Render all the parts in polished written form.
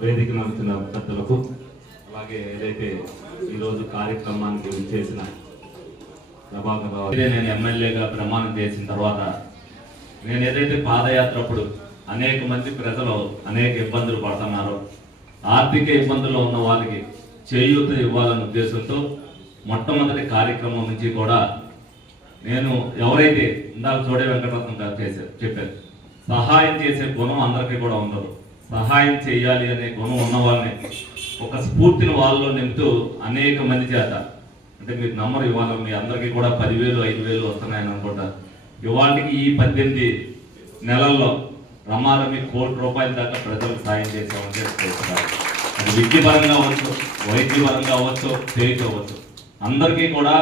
వేదిక నడుస్తున్న పెద్దలకు, అలాగే ఏదైతే ఈరోజు కార్యక్రమానికి విచ్చేసిన ప్రభాకర్ రావు, నేను ఎమ్మెల్యేగా ప్రమాణం చేసిన తర్వాత నేను ఏదైతే పాదయాత్ర అప్పుడు అనేక మంది ప్రజలు అనేక ఇబ్బందులు పడుతున్నారో, ఆర్థిక ఇబ్బందుల్లో ఉన్న వాళ్ళకి చేయూత ఇవ్వాలన్న ఉద్దేశంతో మొట్టమొదటి కార్యక్రమం నుంచి కూడా నేను ఎవరైతే ఇందాక చోడే వెంకటరత్నం గారు చెప్పారు, సహాయం చేసే గుణం అందరికీ కూడా ఉండదు. సహాయం చేయాలి అనే గుణం ఉన్న వాళ్ళని ఒక స్ఫూర్తిని వాళ్ళలో నింపుతూ అనేక మంది చేత, అంటే మీరు నమ్మరు, ఇవాళ మీ అందరికీ కూడా 10,000 5,000 వస్తున్నాయని అనుకుంటారు. ఇవాళకి ఈ 18 నెలల్లో రమారమి ₹1,00,00,000 దాకా ప్రజలకు సాయం చేసామని చెప్తున్నారు. అది విద్యపరంగా అవ్వచ్చు, వైద్యపరంగా అవ్వచ్చు, చేయించవచ్చు, అందరికీ కూడా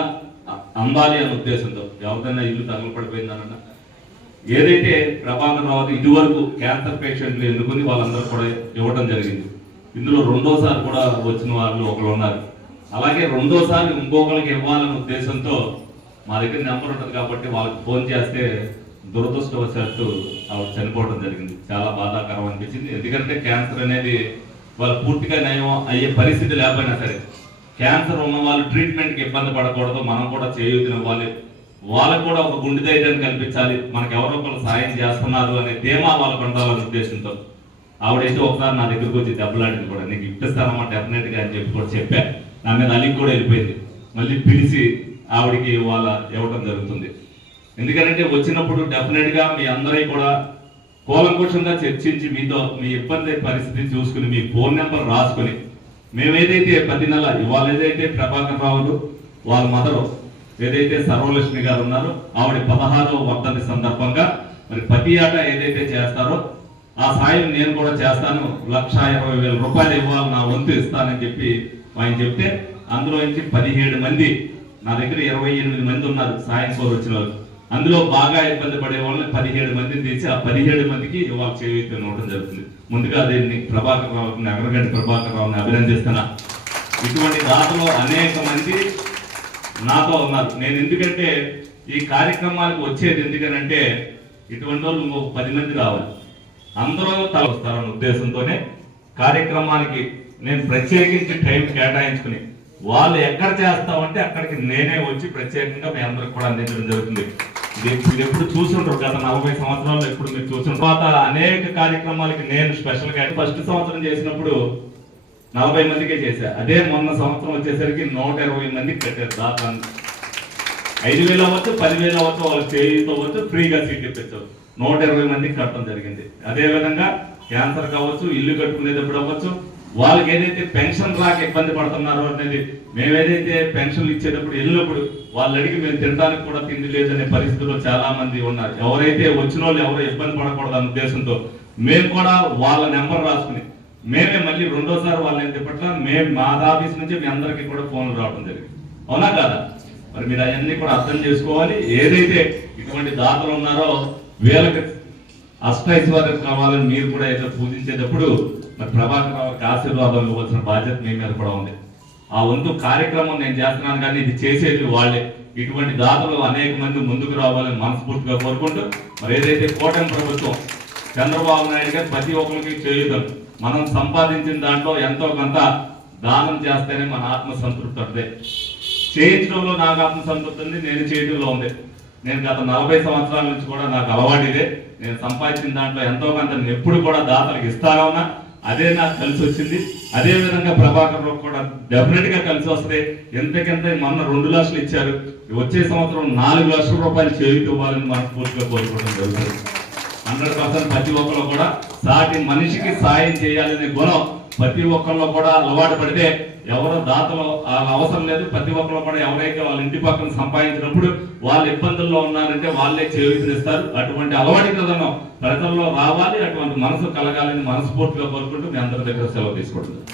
అందాలి అనే ఉద్దేశంతో. ఎవరికైనా ఇల్లు తగలపడిపోయిందన్న ఏదైతే ప్రభాకర్ రావు ఇదివరకు క్యాన్సర్ పేషెంట్లు ఎన్నుకుని వాళ్ళందరూ కూడా ఇవ్వడం జరిగింది. ఇందులో రెండోసారి కూడా వచ్చిన వాళ్ళు ఒకరు ఉన్నారు. అలాగే రెండోసారి ఇంకొకరికి ఇవ్వాలనే ఉద్దేశంతో మా దగ్గర నెంబర్ ఉంటుంది కాబట్టి వాళ్ళకి ఫోన్ చేస్తే దురదృష్టవశాత్తు ఆవిడ చనిపోవడం జరిగింది. చాలా బాధాకరం అనిపించింది. ఎందుకంటే క్యాన్సర్ అనేది వాళ్ళు పూర్తిగా నయం అయ్యే పరిస్థితి లేకపోయినా సరే, క్యాన్సర్ ఉన్న వాళ్ళు ట్రీట్మెంట్కి ఇబ్బంది పడకూడదు, మనం కూడా చేయూతనివ్వాలి, వాళ్ళకు కూడా ఒక గుండె ధైర్యాన్ని కల్పించాలి, మనకు ఎవరో ఒకరు సాయం చేస్తున్నారు అనే ధీమా వాళ్ళకు ఉండాలనే ఉద్దేశంతో ఆవిడైతే ఒకసారి నా దగ్గరకు వచ్చి దెబ్బలాడింది కూడా, నీకు ఇప్పిస్తానమ్మా డెఫినెట్గా అని చెప్పి కూడా చెప్పా. నా మీద అలిగి కూడా వెళ్ళిపోయింది. మళ్ళీ పిలిచి ఆవిడికి వాళ్ళ ఇవ్వడం జరుగుతుంది. ఎందుకంటే వచ్చినప్పుడు డెఫినెట్గా మీ అందరూ కూడా కూలంకుషంగా చర్చించి మీతో మీ ఇబ్బంది పరిస్థితి చూసుకుని మీ ఫోన్ నెంబర్ రాసుకుని, మేమేదైతే 10 నెలల ఇవాళ ఏదైతే ప్రభాకర్ రావులు వాళ్ళ మదరు ఏదైతే సర్వలక్ష్మి గారు ఉన్నారో ఆవిడ 16వ వర్ధంతి సందర్భంగా మరి ప్రతి ఏటా ఏదైతే చేస్తారో ఆ సాయం నేను కూడా చేస్తాను, ₹1,20,000 ఇవ్వాలి, నా వంతు ఇస్తానని చెప్పి ఆయన చెప్తే అందులో నుంచి 17 మంది, నా దగ్గర 28 మంది ఉన్నారు సాయం కోరు వచ్చిన వాళ్ళు. అందులో బాగా ఇబ్బంది పడే వాళ్ళని 17 మందిని తీసి ఆ 17 మందికి ఇవాళ చేయూత ఇవ్వడం జరుగుతుంది. ముందుగా దీన్ని ప్రభాకర్ రావుని, అగ్రగంటి ప్రభాకర్ రావుని అభినందిస్తున్నా. ఇటువంటి దాతలో అనేక మంది నాతో ఉన్నారు. నేను ఎందుకంటే ఈ కార్యక్రమాలకు వచ్చేది ఎందుకనంటే ఇటువంటి వాళ్ళు ఇంకొక 10 మంది రావాలి, అందరూ తలొస్తారన్న ఉద్దేశంతోనే కార్యక్రమానికి నేను ప్రత్యేకించి టైం కేటాయించుకుని వాళ్ళు ఎక్కడ చేస్తామంటే అక్కడికి నేనే వచ్చి ప్రత్యేకంగా మీ అందరికి కూడా అందించడం జరుగుతుంది. మీరు ఎప్పుడు చూస్తుంటారు, గత 40 సంవత్సరాల్లో ఎప్పుడు మీరు చూసిన తర్వాత అనేక కార్యక్రమాలకి నేను స్పెషల్గా ఫస్ట్ సంవత్సరం చేసినప్పుడు 40 మందికే చేశా. అదే మొన్న సంవత్సరం వచ్చేసరికి 120 మందికి కట్టారు దాతాన్ని. 5,000 అవ్వచ్చు, 10,000 అవ్వచ్చు, వాళ్ళు చేయూత అవ్వచ్చు, ఫ్రీగా సీట్ ఇప్పించవచ్చు, 120 మందికి కట్టడం జరిగింది. అదేవిధంగా క్యాన్సర్ కావచ్చు, ఇల్లు కట్టుకునేటప్పుడు అవ్వచ్చు, వాళ్ళకి ఏదైతే పెన్షన్ రాక ఇబ్బంది పడుతున్నారో అనేది, మేమేదైతే పెన్షన్లు ఇచ్చేటప్పుడు వెళ్ళినప్పుడు వాళ్ళు అడిగి మేము తినడానికి కూడా తిండి లేదనే పరిస్థితుల్లో చాలా మంది ఉన్నారు. ఎవరైతే వచ్చిన వాళ్ళు ఎవరో ఇబ్బంది పడకూడదు అనే ఉద్దేశంతో మేము కూడా వాళ్ళ నెంబర్ రాసుకుని మేమే మళ్ళీ రెండోసారి వాళ్ళని చెప్పట్ల మేము మా ఆఫీస్ నుంచి మీ అందరికీ కూడా ఫోన్లు రావడం జరిగింది. అవునా కాదా? మరి మీరు అవన్నీ కూడా అర్థం చేసుకోవాలి. ఏదైతే ఇటువంటి దాతలు ఉన్నారో వీళ్ళకి అష్టైశ్వర్యం కావాలని మీరు కూడా ఏదో పూజించేటప్పుడు మరి ప్రభాకర్ రావుకి ఆశీర్వాదం ఇవ్వాల్సిన బాధ్యత మీ మీద కూడా ఉంది. ఆ వంతు కార్యక్రమం నేను చేస్తున్నాను, కానీ ఇది చేసేది వాళ్ళే. ఇటువంటి దాతలు అనేక మంది ముందుకు రావాలని మనస్ఫూర్తిగా కోరుకుంటూ, మరి ఏదైతే కూటమి ప్రభుత్వం చంద్రబాబు నాయుడు గారు ప్రతి ఒక్కరికి చేయుతాం, మనం సంపాదించిన దాంట్లో ఎంతో కొంత దానం చేస్తేనే మన ఆత్మ సంతృప్తి ఉంటుంది. చేయించడంలో నాకు ఆత్మ సంతృప్తి ఉంది, నేను చేయడంలో ఉంది. నేను గత 40 సంవత్సరాల నుంచి కూడా నాకు అలవాటు ఇదే. నేను సంపాదించిన దాంట్లో ఎంతో కొంత నేను ఎప్పుడు కూడా దాతలకు ఇస్తానే ఉన్నా, అదే నాకు కలిసి వచ్చింది. అదే విధంగా ప్రభాకర్ రావు కూడా డెఫినెట్ గా కలిసి వస్తే, ఎంతకంత మొన్న 2 లక్షలు ఇచ్చారు, వచ్చే సంవత్సరం 4 లక్షల రూపాయలు చేయూత ఇవ్వాలని మనస్ఫూర్తిగా కోరుకోవడం జరుగుతుంది. 100% ప్రతి ఒక్కరు కూడా సాటి మనిషికి సాయం చేయాలనే గుణం ప్రతి ఒక్కరిలో కూడా అలవాటు పడితే ఎవరో దాతలు అవసరం లేదు. ప్రతి ఒక్కరు కూడా ఎవరైతే వాళ్ళ ఇంటి పక్కన సంపాదించినప్పుడు వాళ్ళు ఇబ్బందుల్లో ఉన్నారంటే వాళ్ళే చేయూతనిస్తారు. అటువంటి అలవాటు విధానం ప్రజల్లో రావాలి, అటువంటి మనసు కలగాలని మనస్ఫూర్తిగా కోరుకుంటూ మీ అందరి దగ్గర సెలవు తీసుకుంటున్నాను.